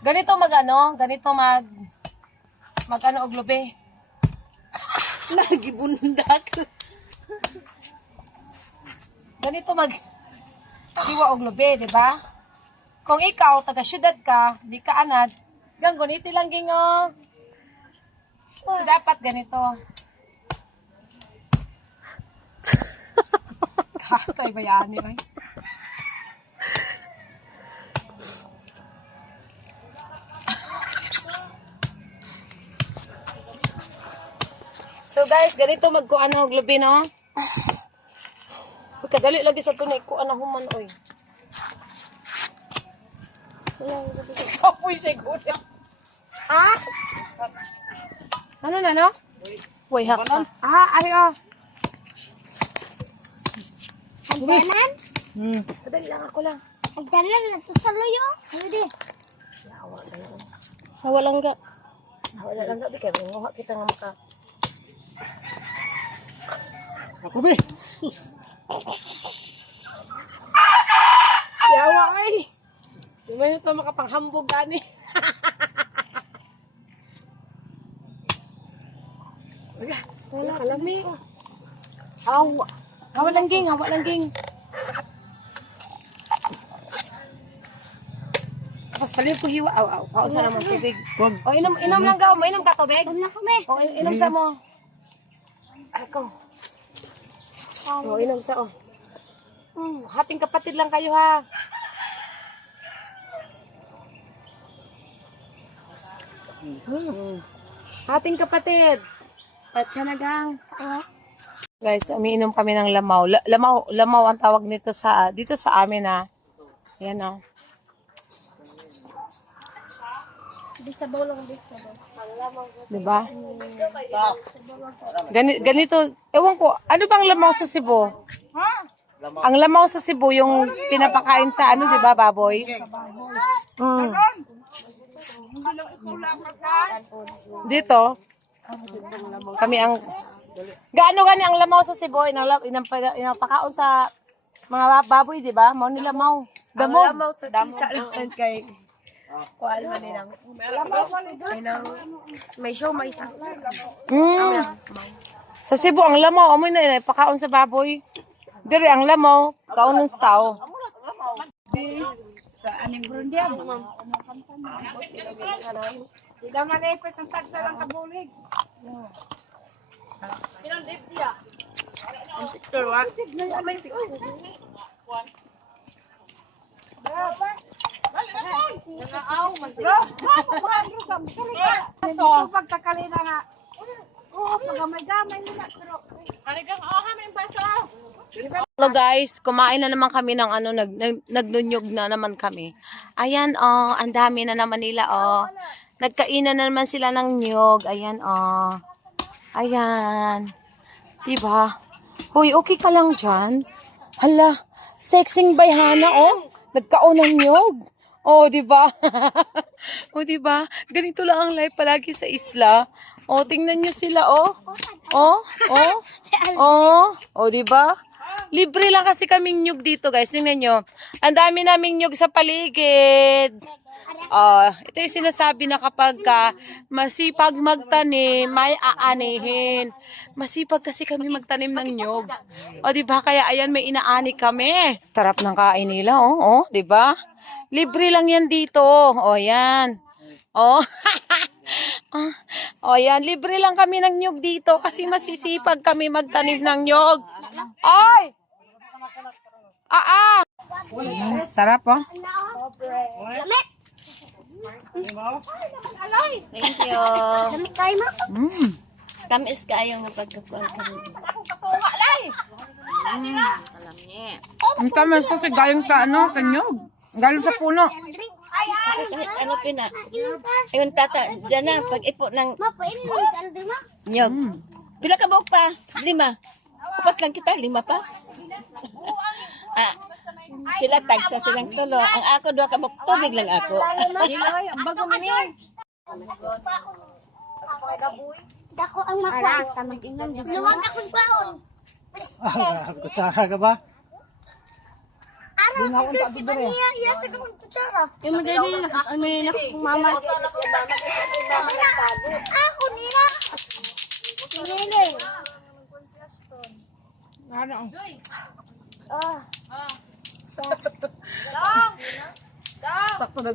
Ganito mag ano og lubi. Nagibundak. Ganito mag diwa og lubi, di ba? Kung ikaw taga syudad ka, di ka anad, ganito lang gingo. So dapat ganito. Katay bayani ay. So guys, ganito magkuan og lubi no. Kadali lagi sa tunay ko ana human oy. Apoy siguro. Ah? Ano na no? Way haka. Ay oh. Hagdanan? Kadali lang ako lang. Hagdanan na tutaloyo. Hindi. Nawalang ga. Wala lang gabi kay nguha kita nga maka. Ako be. Sus. Yawa ay. Di man ito makapanghambog gani. Wala kalami. Awa. Hawa lang ging, hawa lang ging. Tapos kalim ko hiwa. Aw. Kausa naman tubig. O inom lang ka. Mainom ka tubig. Huwag na kami. O inom sa mo. Ako. O inom sa o. Hating kapatid lang kayo ha. Hating kapatid. Patsa na gang. Guys, umiinom kami ng lamaw. Lamaw ang tawag nito dito sa amin ha. Yan o. Bisabaw lang, bisabaw. Diba? Ganito, ewan ko, ano bang lamaw sa Cebu? Ang lamaw sa Cebu, yung pinapakain sa ano, diba, baboy? Dito, kami ang, gaano gani ang lamaw sa Cebu, inapakaon sa mga baboy, diba? Mau nila mau. Damo. Lamaw sa tisa lang kay kuan man nilang. May show may isa. Sa Cebu, ang lamaw, amoy na pakaon sa baboy. Dire ang lamaw, kaunon sa tao. Sa aning Burundia. Sila malipit ang tagsa lang kabulig. Ilang dip dia? Ang picture wa. So, pagkakalina nga. Oo, pagamay-gamay nila. Pero, Hello guys, kumain na naman kami ng ano, nagnunyog na naman kami. Ayan oh, ang dami na naman nila oh. Nagkainan na naman sila ng nyog. Ayan oh. Ayan. Diba? Hoy, okay ka lang dyan? Hala, sexing bayhana oh. Nagkaon ng nyog. Oh, diba? Oh, diba? Ganito lang ang life palagi sa isla. Oh, tingnan nyo sila oh. Oh, oh. Oh, oh, diba? Libre lang kasi kaming nyug dito, guys. Tingnan nyo. Ang dami naming nyug sa paligid. Ito yung sinasabi na kapag masipag magtanim, may aanihin. Masipag kasi kami magtanim ng nyug. O, diba? Kaya ayan, may inaani kami. Sarap ng kain nila, oh. Oh, diba? Libre lang yan dito. O, yan. Oh. O, yan. Libre lang kami ng nyug dito kasi masisipag kami magtanim ng nyug. Ay! Sarap, oh. lamit! Thank you. Lamit tayo mo. Kamis kayo nga pagkakuan kami. Ang tamas kasi galing sa ano, sa nyug. Galing sa puno. Kahit ano pina. Ayun tata, dyan na pag ipo ng Mapain mo sa aldo mo. nyog. Pila ka buok pa? 5. Upat lang kita, 5 pa. Sila tagsa silang tulo. Ang ako 2 ka buok, tubig lang ako. Ang bago man yan. Dako ang makuha. Luwag akong baon. Kutsara ka ba? Ano, si Bania, iya sa kong kutsara. Yung madali na, mama. Ako nila. Siniling. Ano? Ah. Sakto na